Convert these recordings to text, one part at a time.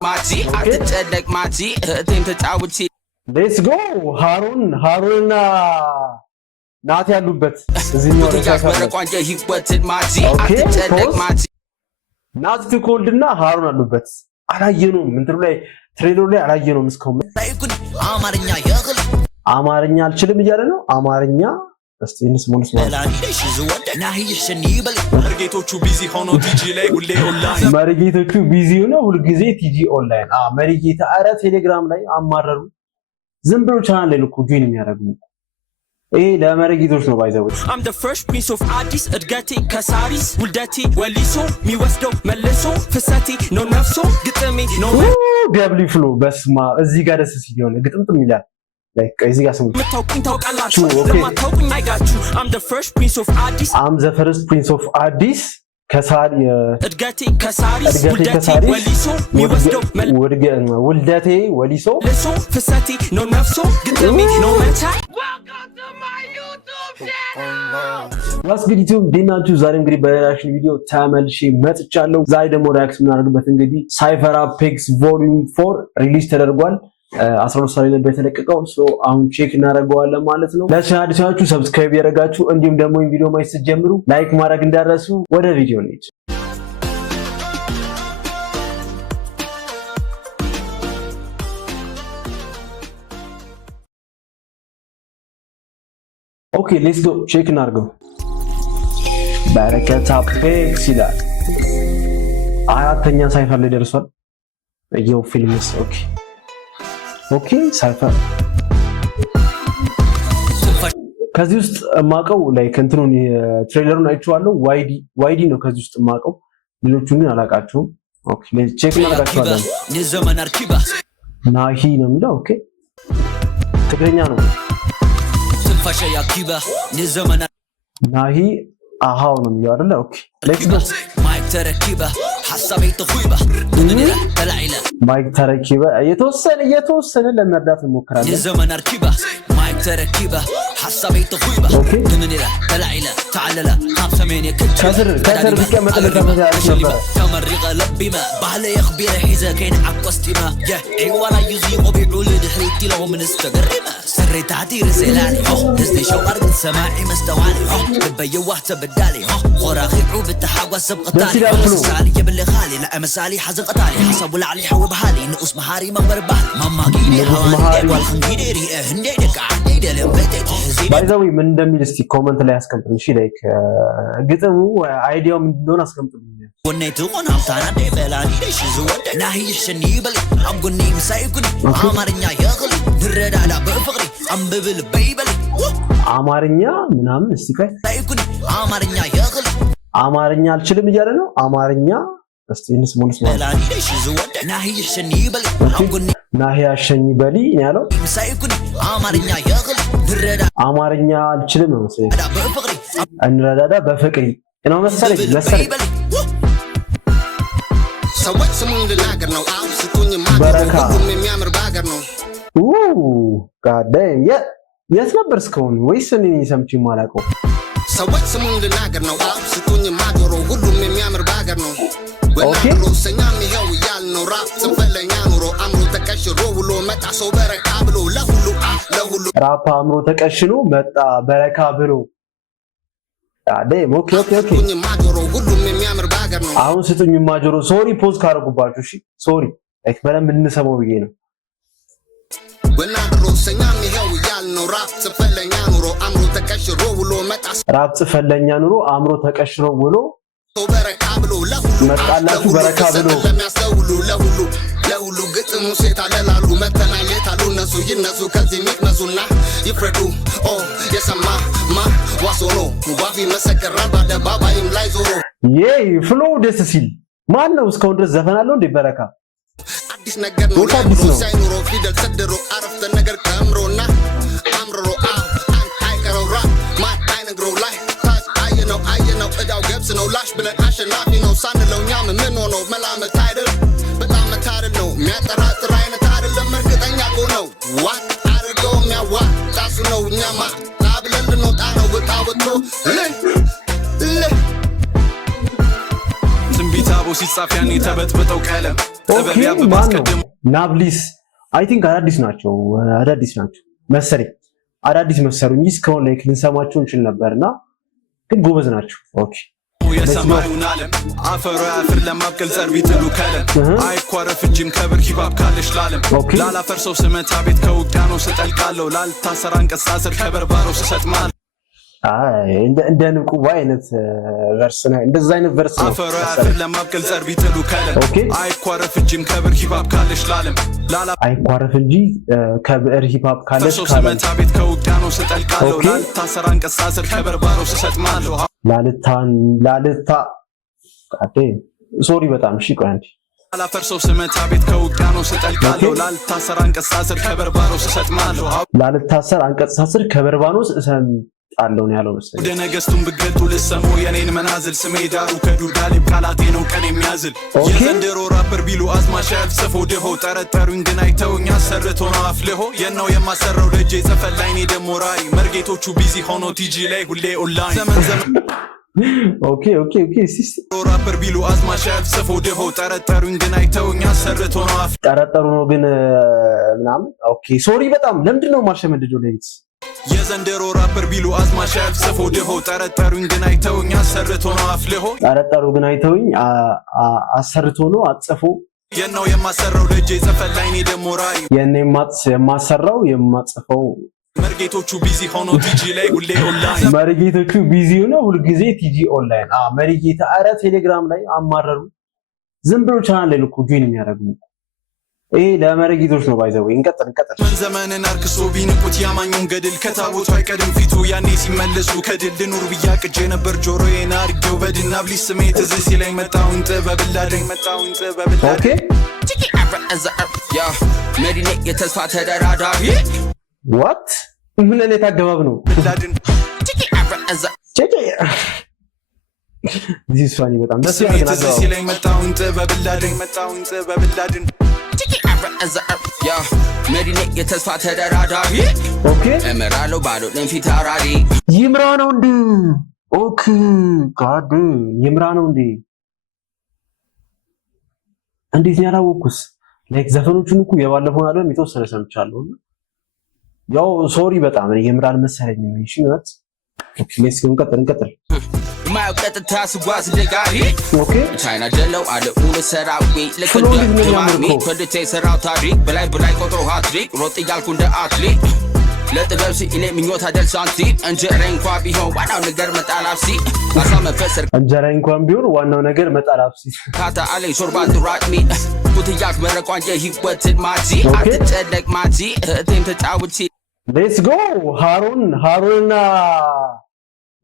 Machi, atacedek machi, እህቴም ተጫውቺ Let's go ሃሩንና ናት ያሉበት እዚህኛው ያስመረቋንጀ ህይወትን ማቺ atacedek ማቺ ናት ትኮልድና ሃሩን አሉበት አላየነውም እንትሩ ላይ ትሬለሩ ላይ አላየነውም እስካሁን አማርኛ አልችልም እያለ ነው አማርኛ እስቲ እንስሞንስ መርጌቶቹ ቢዚ ሆኖ ቲጂ ላይ ሁሌ ኦንላይን መርጌቶቹ ቢዚ ሆነው ሁሉ ጊዜ ቲጂ ኦንላይን መርጌታ አረ ቴሌግራም ላይ አማረሩ ዝም ብሎ ቻናል ላይ ነው ጆይን የሚያደርጉ ይሄ ለመርጌቶች ነው ባይዘው I'm the first prince of Addis እድገቴ ከሳሪስ ውልደቴ ወሊሶ ሚወስደው መልሶ ፍሰቴ ነው ነፍሶ ግጥሜ ነው ደብሊ ፍሎ በስማ እዚህ ጋር ደስ ሲል ይሆነ ግጥምጥም ይላል like እዚህ ጋር ስሙ ምታውቁኝ ታውቃላችሁ ለማታውቁኝ አይጋችሁ I'm the first prince of Addis I'm the first prince of Addis ከሳሪ እድገቴ ከሳሪስ ውልደቴ ወሊሶ ሚወስደው ውልደቴ ወሊሶ ለሶ ፍሰቴ ነው ነፍሶ ግጥሜ ነው መቻይ Welcome to my YouTube channel ዋስ ቪዲዮ ዲናችሁ ዛሬ እንግዲህ በሪአክሽን ቪዲዮ ተመልሼ መጥቻለሁ ዛሬ ደግሞ ሪአክት እናደርግበት እንግዲህ ሳይፈር አፔክስ ቮሊዩም 4 ሪሊዝ ተደርጓል 12 ሰዓት ላይ ነበር የተለቀቀው ሶ አሁን ቼክ እናደርገዋለን ማለት ነው ለቻናል አዲሳችሁ ሰብስክራይብ ያደርጋችሁ እንዲሁም ደግሞ ይሄን ቪዲዮ ማየት ስትጀምሩ ላይክ ማድረግ እንዳትረሱ ወደ ቪዲዮ እንሂድ ኦኬ ሌትስ ጎ ቼክ እናድርገው በረከት አፔክስ ይላል አራተኛ ሳይፈር ላይ ደርሷል የው ፊልምስ ኦኬ ሳይፈር ከዚህ ውስጥ ማቀው ላይክ እንትኑን ትሬለሩን አይቼዋለሁ ዋይዲ ነው ከዚህ ውስጥ ማቀው ሌሎቹን ግን አላቃቸውም ኦኬ ሌትስ ቼክ እናደርጋቸዋለን የዘመን አርኪባ ናሂ ነው የሚለው ኦኬ ትግርኛ ነው ትንፋሽ ያኪባ የዘመን ናሂ አሃው ነው የሚለው አይደል ኦኬ ሌትስ ጎ ማይክ ተረኪባ ሐሳቤ ተኹይባ እንዴራ ተላይላ ማይክ ተረኪባ የተወሰነ ለመርዳት እንሞክራለን የዘመን አርኪባ ማይክ ተረኪባ ሐሳቤ ተኹይባ እንዴራ ተላይላ ተዓለላ 5 ከስር ቢቀመጥ ለተመሳሳይ ነበር ተመሪቀ ለቢማ ባህለ يخبير حيزه كاين عقستيما يا ايوالا يزي وبيقول دحريتي لو من استغرب سري تعدي رسالاني دزني شو ارض سماعي مستواني تبي وحده بدالي خراخي عوب التحاوى سبقتالي سالي يبل خالي لا مسالي حزقتالي حسب العلي حوي بحالي نقص مهاري مغبر بحال ماما قيني هواني والخنجيري هنديك عندي دلم بيتي ባይዛዊ ምን እንደሚል እስቲ ኮሜንት ላይ አስቀምጡኝ እሺ ላይክ ግጥሙ አይዲያው ምን እንደሆነ አስቀምጡኝ ونيت ونامتانا دي بلاني ديش زود ناهي يحشني بلي عمقني مسايقني عمارنيا يغلي نرد على بفغري عم ببل بيبلي አማርኛ ምናምን እስቲ ከይ ሳይቁኒ አማርኛ ይغل አማርኛ አልችልም እያለ ነው አማርኛ እስቲ እንስሞንስ ማለት በላኒ ደሽ ዝወደ ናሂ ይሽኒ በሊ አንጉኒ ናሂ ያሸኝ በሊ ያለው ሳይቁኒ አማርኛ ይغل ንረዳ አማርኛ አልችልም ነው ስለዚህ እንረዳዳ በፍቅሪ ነው መሰለኝ ሰዎች ስሙኝ ልናገር ነው አው ስጡኝ ማገር የሚያምር ባገር ነው ጋዳይ የት ነበር እስካሁን ወይስ እኔ ሰምቼ ማላውቀው ሰዎች ስሙኝ ልናገር ነው አው ስጡኝ ማገር ሁሉም የሚያምር ባገር ነው ወላሂ ሰኛም ይሄው ያልነው ራፕ ጽፈለኛ ኑሮ አምሮ ተቀሽሮ ውሎ መጣ ሰው በረካ ብሎ ለሁሉ ራፕ አምሮ ተቀሽኖ መጣ በረካ ብሎ አዴ ኦኬ ሁሉም የሚያምር ባገር ነው አሁን ስጡኝ ማጆሮ ሶሪ ፖዝ ካረጉባችሁ እሺ ሶሪ ላይክ በደንብ እንሰማው ብዬ ነው ወላሂ ሰኛም ይሄው ያልነው ራፕ ጽፈለኛ ኑሮ አምሮ ተቀሽሮ ውሎ መጣ ራፕ ጽፈለኛ ኑሮ አምሮ ተቀሽሮ ውሎ በረካ ብሎ መጣላችሁ በረካ ብሎ ለሚያስተውሉ ለሁሉ ግጥሙ ሴት አለላሉ መተናኘት አሉ እነሱ ይነሱ ከዚህ ሚቅነሱና ይፍረዱ የሰማ ዋሶኖ ዋፊ መሰከራል በአደባባይም ላይ ዞሮ ፍሎ ደስ ሲል ማን ነው እስካሁን ድረስ ዘፈን አለው እንዴ በረካ አዲስ ነገር ነው ለብሮ ሳይኖሮ ፊደል ሰድሮ አረፍተ ነገር ከምሮና አምሮ አይቀረው ራፕ ማን አይነግረው ላይ አየነው እዳው ገብስ ነው ላሽ ብለን አሸናፊ ነው ሳንለው እኛም ምን ሆነው መላመት አይደል በጣም መታደል ነው የሚያጠራጥር አይነት አይደለም እርግጠኛ ነው ዋት አድርገው የሚያዋጣሱ ነው እኛማ ታብለን ልንወጣ ነው ወጣ ወጥቶ ሲጻፍ ያኔ ተበጥብጠው ቀለም ጥበብ ያበባስቀድም ናብሊስ አይ ቲንክ አዳዲስ ናቸው መሰለኝ አዳዲስ መሰሉኝ እስካሁን ላይ ልንሰማቸው እንችል ነበርና ግን ጎበዝ ናቸው ኦኬ የሰማዩን ዓለም አፈሩ ያፍር ለማብቀል ዘር ቢጥሉ ከለም አይኳረፍ እጅም ከብር ሂባብ ካለሽ ላለም ላላፈርሰው ስመታ ቤት ከውቅያኖስ እጠልቃለሁ ላልታሰር አንቀጽ ሳስር ከበርባሮስ እሰጥማለሁ እንደ ንቁ አይነት ቨርስ ነው እንደዛ አይነት ቨርስ ነው አፈሩ ያፍር ለማብቀል ዘር ቢጥሉ ከለም አይኳረፍ እጅም ከብር ሂባብ ካለሽ ላለም አይኳረፍ እንጂ ከብር ሂባብ ካለሽ ስመታ ቤት ከውቅያኖስ እጠልቃለሁ ላልታሰር አንቀጽ ሳስር ከበርባሮስ እሰጥማለሁ ላልታ አዴ ሶሪ በጣም እሺ ቆይ አንዴ ላላፈርሰው ስመታ ቤት ከውቅያኖስ እጠልቃለሁ ላልታሰር አንቀጽ ሳስር ከበርባሮስ እሰጥማለሁ ላልታሰር አንቀጽ ሳስር ከበርባሮስ እሰጥማለሁ ነው ያለው መሰለኝ ወደ ነገስቱን ብገልጡ ልሰሙ የኔን መናዝል ስሜ ዳሩ ከዱዳሊብ ቃላቴ ነው ቀን የሚያዝል የዘንድሮ ራፐር ቢሉ አዝማሽ ያልጽፎ ድሆ ጠረጠሩኝ ግን አይተውኝ አሰርቶ ነው አፍልሆ የነው የማሰራው ደጄ ጸፈላይኔ ደሞ ራይ መርጌቶቹ ቢዚ ሆኖ ቲጂ ላይ ሁሌ ኦንላይን ዘመን ኦኬ ሲስ ራፐር ቢሉ አዝማሽ ያልጽፎ ድሆ ጠረጠሩኝ ግን አይተውኝ አሰርቶ ነው ጠረጠሩ ነው ግን ምናምን ኦኬ ሶሪ በጣም ለምንድነው ማርሸመደጆ ለይስ የዘንድሮ ራፐር ቢሉ አዝማሽ ያልጽፎ ድሆ ጠረጠሩኝ ግን አይተውኝ አሰርቶ ነው አፍልሆ ጠረጠሩ ግን አይተውኝ አሰርቶ ነው አጽፎ የነው የማሰራው ደጄ ጸፈላይኔ ደሞ ራይ የማሰራው የማጽፈው መርጌቶቹ ቢዚ ሆኖ ቲጂ ላይ ሁሌ ኦንላይን መርጌቶቹ ቢዚ ሆነው ሁሉ ጊዜ ቲጂ ኦንላይን መርጌታ አረ ቴሌግራም ላይ አማረሩ ዝም ብሎ ቻናል ላይ ልኩ ጆይን የሚያደርጉ ይሄ ለመርጌቶች ነው ባይዘው እንቀጥል ዘመንን አርክሶ ቢንቁት ያማኙን ገድል ከታቦቱ አይቀድም ፊቱ ያኔ ሲመለሱ ከድል ልኑር ብያቅጄ ነበር ጆሮዬን አርጌው በድና ብሊስ ስሜት እዚህ ሲለኝ መጣውን ጥበብላደኝ ኦኬ መዲኔ የተስፋ ተደራዳሪ what ምን አይነት አገባብ ነው this funny በጣም ደስ ይላል ሲለኝ መጣውን ጥበብላደኝ መዲኔ የተስፋ ተደራዳሪ ኦኬ እመራለሁ ባዶ ለንፊት አራሪ ይምራ ነው እንዴ ኦኬ ጋድ ይምራ ነው እንዴ እንዴት ያላወኩስ ላይክ ዘፈኖቹን እኮ የባለፈውን አልበም የተወሰነ ሰምቻለሁ ያው ሶሪ በጣም ይምራል መሰለኝ እሺ ማለት ኦኬ ሌትስ እንቀጥል ማው ቀጥታ ስጓዝ ደጋሪ ኦኬ ቻይና ደለው አለ ሁሉ ሰራዊ ለከደማሚ ከደቴ ሰራው ታሪክ በላይ ቆጥሮ ሃትሪክ ሮጥ ያልኩ እንደ አትሌት ለጥበብ ሲኔ ምኞታ ደል ሳንቲ እንጀራ እንኳን ቢሆን ዋናው ነገር መጣላፍሲ ማሳመፈሰር እንጀራ እንኳን ቢሆን ዋናው ነገር መጣላፍሲ ካታ አለኝ ሾርባን ራቅሚ ኩትያክ መረቋን የህይወትን ማጂ አትጨነቅ ማጂ እቴም ተጫውቺ ሌትስ ጎ ሃሩንና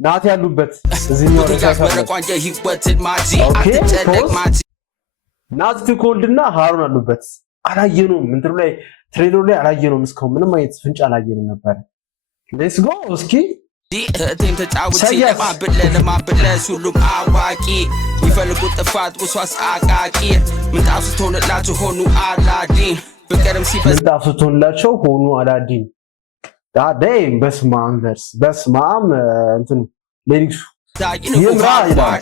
ናት ያሉበት እዚህኛው መረቋን የህይወትን ማጂ አትጨነቅ ማጂ ናት ትኮልድና ሃሩን አሉበት አላየነውም እንትሩ ላይ ትሬለሩ ላይ አላየነውም እስካሁን ምንም አይነት ፍንጭ አላየነውም ነበር ሌትስ ጎ እስኪ እቴም ተጫውቺ ለማብለስ ሁሉም አዋቂ ይፈልጉት ጥፋት ውስዋስ አቃቂ ምንጣፍ ስትሆንላቸው ሆኑ አላዲን ፍቅርም ሲበዝ ምንጣፍ ስትሆንላቸው ሆኑ አላዲን ዳዴም በስማም እንትን ሌሊክሱ ይምራ ይላል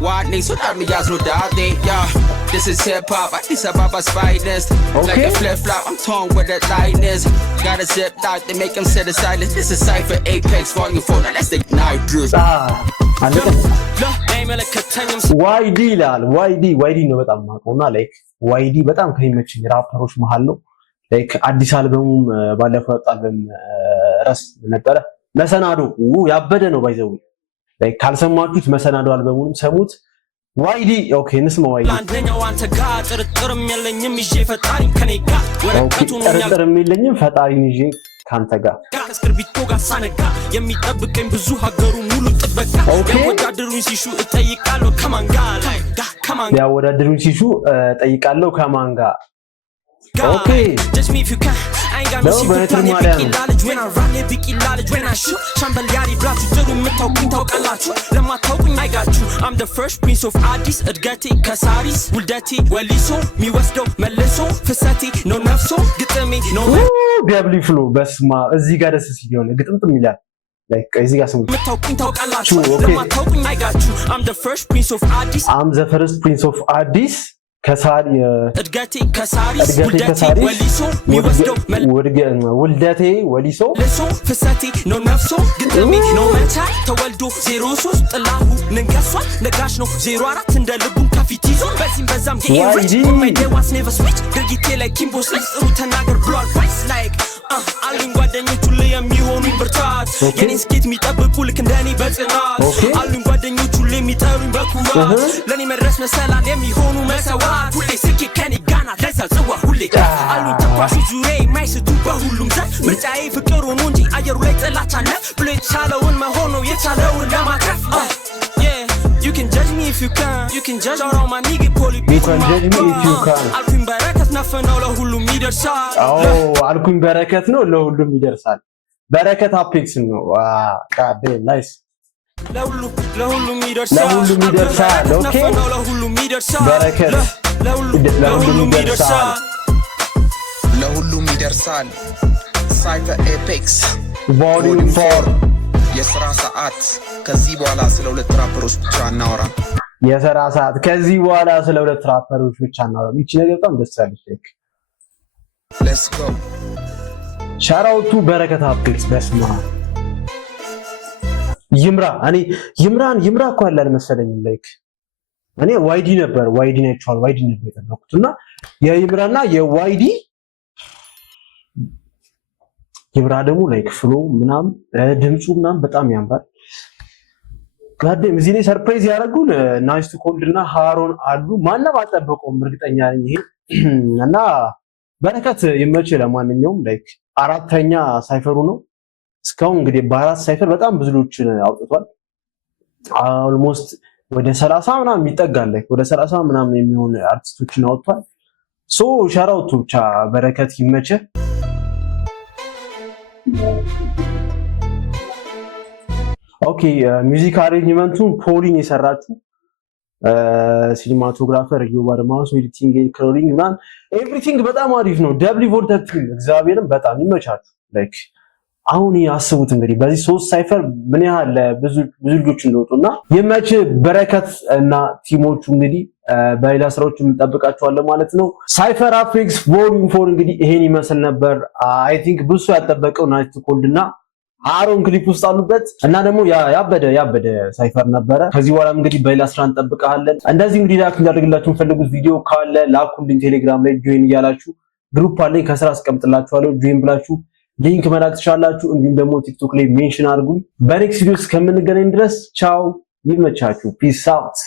Warning, so that me just know that thing, yeah. This is hip hop, Addis Ababa's finest. Like a flip flop, I'm torn with the lightness. Got a zip lock, they make them sit aside. This is Cypher Apex Volume 4, now let's ignite this. ዋይዲ ይላል ዋይዲ ነው በጣም ማቆና ላይክ ዋይዲ በጣም ከሚመችኝ ራፐሮች መሃል ነው ላይክ አዲስ አልበሙም ባለፈው አልበም ራስ ነበረ መሰናዶ ያበደ ነው ባይዘው ላይክ ካልሰማችሁት መሰናዶ አልበሙንም ሰሙት ዋይዲ ኦኬ እንስማ ዋይዲ አንደኛው አንተ ጋር ጥርጥርም የለኝም ይዤ ፈጣሪን ከኔ ጋር ወረቀቱን ጥርጥርም የለኝም ፈጣሪን ይዤ ካንተ ጋር ከስክርቢቶ ጋር ሳነጋ የሚጠብቀኝ ብዙ ሀገሩ ሙሉ ጥበቃ ያወዳድሩኝ ሲሹ እጠይቃለሁ ከማን ጋር ያወዳድሩኝ ሲሹ እጠይቃለሁ ከማን ጋር ኦኬ just me if you can I ain't got no shit to knowledge when I run it big knowledge when I shoot ሻምበልያሪ ብላችሁ ጥሩ የምታውቁኝ ታውቃላችሁ ለማታውቁኝ I got you I'm the first prince of Addis እድገቴ ከሳሪስ ውልደቴ ወሊሶ የሚወስደው መልሶ ፍሰቴ ነው ነፍሶ ግጥሜ ነው ቢያብሊ ፍሎ በስማ እዚህ ጋር ደስ ሲል ይሆነ ግጥምጥም ይላል like እዚህ ጋር ስሙ ምታውቁኝ ታውቃላችሁ ለማታውቁኝ I got you I'm the first prince of Addis ከሳሪ እድገቴ ከሳሪስ ውልደቴ ወሊሶ ለሶ ፍሰቴ ነው ነፍሶ ግጥሜ ነው መቻል ተወልዶ 03 ጥላሁ ንንገሷ ነጋሽ ነው 04 እንደ ልቡን ከፊት ይዞ በዚህም በዛም ጌሬጅ my day was never switch ድርጊቴ ላይ ኪምቦስ ላይ ጥሩ ተናገር ብሏል voice like አሉኝ ጓደኞቹ ላይ የሚሆኑኝ ብርታት የኔን ስኬት የሚጠብቁ ልክ እንደኔ በጽናት አሉኝ ጓደኞቹ ላይ የሚጠሩኝ በኩራት ለኔ መድረስ መሰላል የሚሆኑ መሰዋት ሁሌ ስኬት ከኔ ጋና ለዛ ጽዋ ሁሌ አሉኝ ተኳሹ ዙሬ የማይስቱ በሁሉም ዘንድ ምርጫዬ ፍቅር ሆኖ እንጂ አየሩ ላይ ጥላቻ ነፍ ብሎ የተቻለውን መሆን ነው የቻለውን ለማትረፍ You can judge me if you can. You can judge all my nigga poly. You can judge me if you can. Alkuin barakat nafana ለሁሉም ይደርሳል. አልኩኝ በረከት ነው ለሁሉም ይደርሳል። በረከት አፔክስ ነው። God damn nice. ለሁሉም ይደርሳል. ኦኬ ለሁሉም ይደርሳል. በረከት ለሁሉም ይደርሳል. ለሁሉም ይደርሳል። ሳይፈር ኤፔክስ ቮሊዩም 4 የሥራ ሰዓት ከዚህ በኋላ ስለ ሁለት ራፐሮች ብቻ እናወራ። የሥራ ሰዓት ከዚህ በኋላ ስለ ሁለት ራፐሮች ብቻ እናወራ። ይቺ ነገር በጣም ደስ ያለች። ሌትስ ጎ ሻራውቱ በረከት አፔክስ በስማ ይምራ እኔ ይምራ እኮ አለ አልመሰለኝም። ላይክ እኔ ዋይዲ ነበር የጠበኩትና የይምራና የዋይዲ ይምራ ደግሞ ላይክ ፍሎ ምናምን ድምጹ ምናምን በጣም ያምራል። ጋዴም እዚህ ላይ ሰርፕራይዝ ያደረጉን ናይስ ቱ ኮልድ እና ሃሮን አሉ። ማንም አልጠበቀውም እርግጠኛ ነኝ ይሄ እና በረከት ይመች። ለማንኛውም ላይክ አራተኛ ሳይፈሩ ነው እስካሁን እንግዲህ በአራት ሳይፈር በጣም ብዙ ልጆችን አውጥቷል። ኦልሞስት ወደ 30 ምናምን ይጠጋል። ላይክ ወደ 30 ምናምን የሚሆን አርቲስቶችን አውጥቷል። ሶ ሻራውቱ ብቻ በረከት ይመች። ኦኬ ሚውዚክ አሬንጅመንቱን ፖሊን የሰራችሁ ሲኒማቶግራፈር ዩባርማስ ኤዲቲንግ ክሮሊንግ ማን ኤቭሪቲንግ በጣም አሪፍ ነው። ደብሊ ቮልተት እግዚአብሔርን በጣም ይመቻችሁ። ላይክ አሁን ያስቡት እንግዲህ በዚህ 3 ሳይፈር ምን ያህል ብዙ ልጆች እንደወጡና ይመች በረከት እና ቲሞቹ እንግዲህ በሌላ ስራዎች እንጠብቃቸዋለን ማለት ነው። ሳይፈር አፔክስ ቮሊዩም 4 እንግዲህ ይሄን ይመስል ነበር። አይ ቲንክ ብዙ ያጠበቀው ናይት ቱ ኮልድ እና አሮን ክሊፕ ውስጥ አሉበት እና ደግሞ ያበደ ሳይፈር ነበረ። ከዚህ በኋላ እንግዲህ በሌላ ስራ እንጠብቃለን። እንደዚህ እንግዲህ ላይክ እንዳደርግላችሁ የምትፈልጉት ቪዲዮ ካለ ላኩልኝ። ቴሌግራም ላይ ጆይን እያላችሁ ግሩፕ አለኝ ከስራ አስቀምጥላችኋለሁ። ጆይን ብላችሁ ሊንክ መላክ ትችላላችሁ። እንዲሁም ደግሞ ቲክቶክ ላይ ሜንሽን አድርጉኝ። በኔክስት ቪዲዮ እስከምንገናኝ ድረስ ቻው፣ ይመቻችሁ። ፒስ አውት።